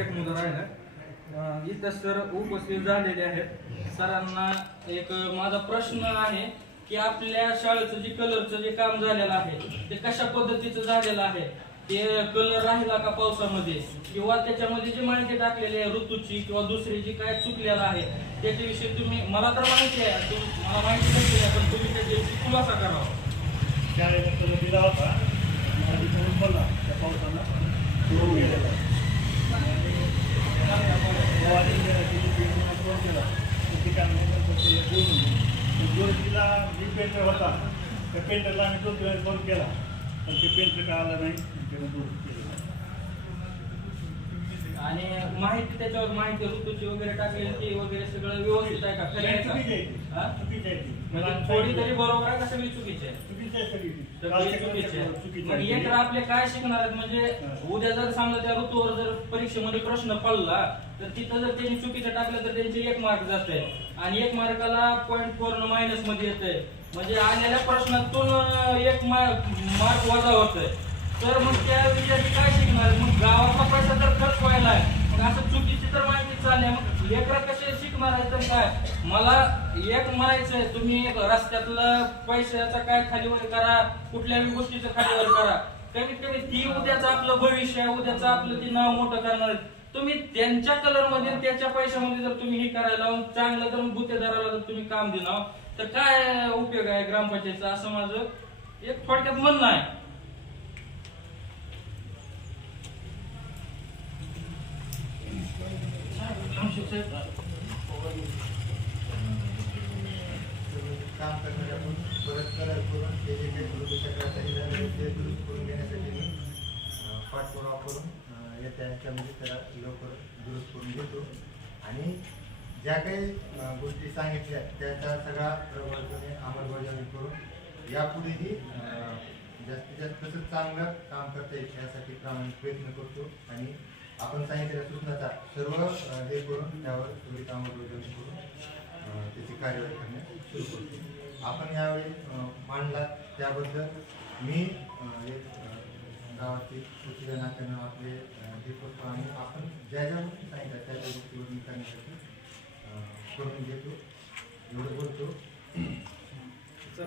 एक मुद्दा राहिला इथं सर उपस्थित झालेले आहेत. सरांना एक माझा प्रश्न आहे की आपल्या शाळेचं जे कलरचं जे काम झालेलं आहे ते कशा पद्धतीचं झालेलं आहे? ते कलर राहिला का पावसामध्ये? किंवा त्याच्यामध्ये जी माहिती टाकलेली आहे ऋतूची किंवा दुसरी जी काय चुकलेलं आहे त्याच्याविषयी तुम्ही मला तर माहिती आहे मला माहिती नसते पण तुम्ही त्याच्याविषयी खुलासा करावा. शाळेचा कलर दिला होता. त्या पावसानं सुरू गेलेला वाढीत गेला की पेंटरनं फोन केला तर ती काय म्हणली, नंतर ते जी पेंटर होता. त्या पेंटरला आम्ही दोन वेळेस फोन केला. पण ते पेंटर काय आला नाही त्याने दूर केलं. आणि माहिती त्याच्यावर माहिती ऋतूची वगैरे टाकलेली ती वगैरे सगळं व्यवस्थित आहे का खरं आहे आहे. हा? आहे. म्हणजे थोडी तरी बरोबर आहे का सगळी चुकीची आहे चुकीची आहे सगळी ती. सगळी चुकीची आहे चुकीची मग आहे. एक तर आपले काय शिकणार आहेत म्हणजे. उद्या जर समजा त्या ऋतूवर जर परीक्षेमध्ये प्रश्न पडला तर तिथं जर त्यांनी चुकीचं टाकलं तर त्यांचे एक मार्क जात आणि एक मार्काला पॉईंट फोर मायनसमध्ये येतंय म्हणजे आलेल्या प्रश्नातून अं, एक मार्क वजा होतोय तर मग त्या विद्यार्थी काय शिकणार मग गावाचा पैसा जर खर्च व्हायला आहे मग असं चुकीची तर माहिती चालली आहे. मग लेकरं कसे प्रश्न आहे? मला एक म्हणायचंय तुम्ही रस्त्यातलं पैशाचा काय खालीवर करा कुठल्याही गोष्टीचं खालीवर करा. कमीत कमी ती उद्याचं आपलं भविष्य आहे उद्याचं आपलं ती नाव मोठं करणार. तुम्ही त्यांच्या कलरमध्ये त्याच्या पैशामध्ये जर तुम्ही हे करायला चांगलं जर गुत्तेदाराला जर तुम्ही काम देणार तर काय उपयोग आहे ग्रामपंचायतचा? असं माझं एक थोडक्यात म्हणणं आहे. काम करण्यापासून परत कलर करून ते जे काही प्रदूषक रासायनिक ते दुरुस्त करून घेण्यासाठी मी पाठपुरावा करून अं, येत्या ह्याच्यामध्ये त्याला लवकर दुरुस्त करून घेतो आणि ज्या काही गोष्टी सांगितल्या त्याचा सगळा प्रभावीपणे अंमलबजावणी करून म्हणजे यापुढेही जास्तीत जास्त कसं चांगलं काम करता येईल यासाठी प्रामाणिक प्रयत्न करतो आणि आपण सांगितलेल्या सूचनाचा सर्व हे करून त्यावर थोडी अंमलबजावणी करून त्याची कार्यवाही करण्यास सुरू करतो. आपण यावेळी मांडला त्याबद्दल मी एक गावातील सुखीच्या नात्यानं आपले अं, हे करतो आणि आपण ज्या ज्या गोष्टी सांगितल्या त्या त्या गोष्टीवर मी करण्यासाठी करून घेतो एवढं बोलतो.